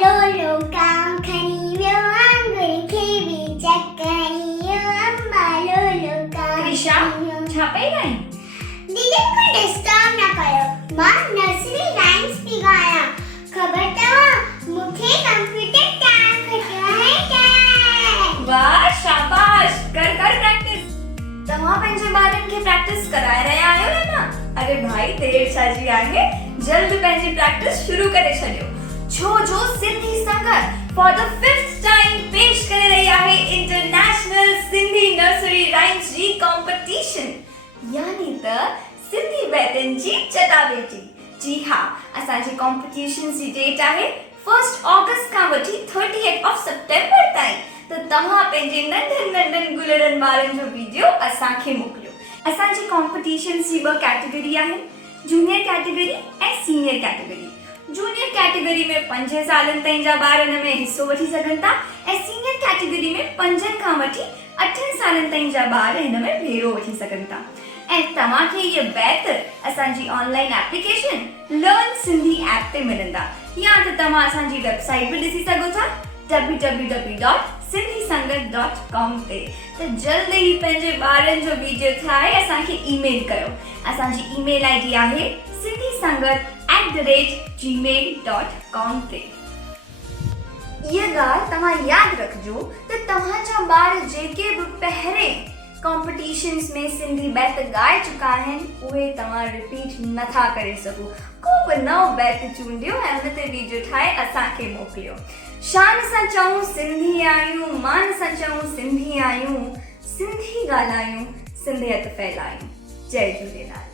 लोलो काम खनी वियो आंगुर खे बि चकणी अम्मा लोलो काम क्रिशा छा पई ॻाईं? दीदी मूंखे डिस्टर्ब न कयो मां नर्सरी राइम्स थी ॻायां ख़बर अथव मूंखे कंप्यूटर टाइम खटियो आहे वाह शाबाश कर प्रैक्टिस। तव्हां पंहिंजे ॿारनि खे प्रैक्टिस कराए रहिया आहियो न? अरे भाई देर छा जी आहे, जल्द पंहिंजी प्रैक्टिस शुरू करे छॾियो छो जो सिंधी संगत फॉर द 5th टाइम पेश करे रही आहे इंटरनेशनल सिंधी नर्सरी राइम्स जी कॉम्पिटिशन यानी त सिंधी बैतनि जी चटाभेटी। जी हाँ, असांजी कॉम्पिटिशन जी डेट आहे 1 ऑगस्ट खां वठी 30 सितंबर ताईं। त तव्हां पंहिंजे नंढनि गुलड़नि ॿारनि जो वीडियो असांखे मोकिलियो। असांजी कॉम्पिटिशन जी 2 कैटेगरी आहिनि, जूनियर कैटेगरी ऐं सीनियर कैटेगरी। जूनियर कैटेगरी में 5 सालनि ताईं जा ॿार हिन में हिस्सो वठी सघनि था ऐं सीनियर कैटेगरी में 5 खां वठी 8 सालनि ताईं जा ॿार हिन में भेरो वठी सघनि था। ऐं तव्हांखे इहे बैत असांजी ऑनलाइन एप्लीकेशन लर्न सिंधी ऐप ते मिलंदा या त तव्हां असांजी वेबसाइट बि ॾिसी सघो था www.sindhisangat.com ते। त जल्द ई पंहिंजे ॿारनि जो वीडियो ठाहे असांखे ईमेल कयो। असांजी ईमेल आईडी आहे sindhisangat@gmail.com ते। इहा ॻाल्हि तव्हां यादि रखिजो त तव्हांजा ॿार जेके बि पहिरें कॉम्पिटिशन्स में सिंधी बैत ॻाए चुका आहिनि उहे तव्हां रिपीट नथा करे सघो। को बि नओं बैत चूंडियो ऐं हुन ते वीडियो ठाहे असांखे मोकिलियो। शान सां चऊं सिंधी आहियूं, मान सां चऊं सिंधी आहियूं, सिंधी ॻाल्हायूं, सिंधियत फैलायूं। जय झूलेलाल।